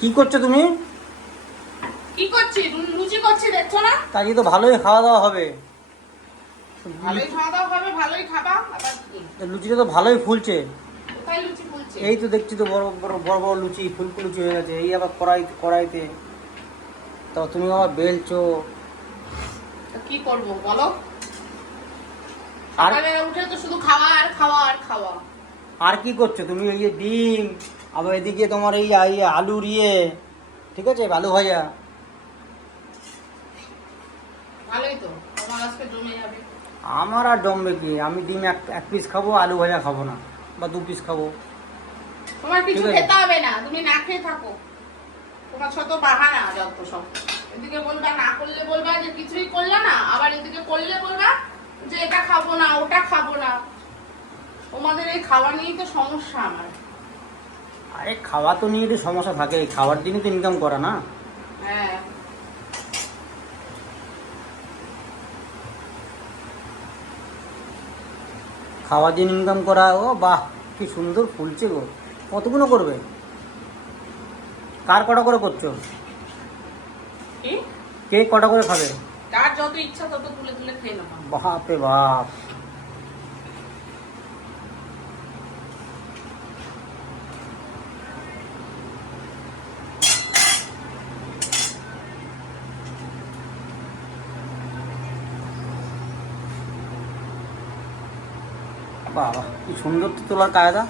কি করছো তুমি? কি করছি? লুচি করছি, দেখছো না? তাই তো ভালোই খাওয়া দাওয়া হবে। ভালোই খাওয়া দাওয়া হবে, ভালোই খাবা। আবার কি? লুচিটা তো ভালোই ফুলছে। কোথায় লুচি ফুলছে? এই তো দেখছি তো বড় বড় বড় বড় লুচি, ফুলকো লুচি হয়ে গেছে। এই আবার কড়াইতে তো তুমি আবার বেলছো। তা কি করবো বলো? আর সকালে উঠে তো শুধু খাওয়া আর খাওয়া আর খাওয়া। আর কি করছো তুমি? এই যে ডিম, আবার এদিকে তোমার এই আলুর ঠিক আছে, আলু ভাজা। ভালোই তো, তোমার আজকে জমে যাবে। আমার আর জমবে কি? আমি ডিম এক পিস খাবো, আলু ভাজা খাবো না, বা 2 পিস খাবো। তোমার কিছু ঠিক আছে। খেতে হবে না, তুমি না খেয়ে থাকো। তোমার ছোট বাহানা যত সব। এদিকে বলবা না করলে বলবা যে কিছুই করলে না, আবার এদিকে করলে বলবা যে এটা খাবো না ওটা খাবো না। তোমাদের এই খাওয়া নিয়েই তো সমস্যা আমার। আরে খাওয়া তো নিয়ে একটু সমস্যা থাকে, খাওয়ার দিনই তো ইনকাম করা না। হ্যাঁ, খাওয়ার দিন ইনকাম করা। ও বাহ, কি সুন্দর ফুলছে গো। কতগুলো করবে? কার কটা করে করছো? কি? কে কটা করে খাবে? যার যত ইচ্ছা তত তুলে তুলে খেয়ে নেবো। বাপ রে বাপ। বাবা, কি সুন্দর তো তোলার কায়দা।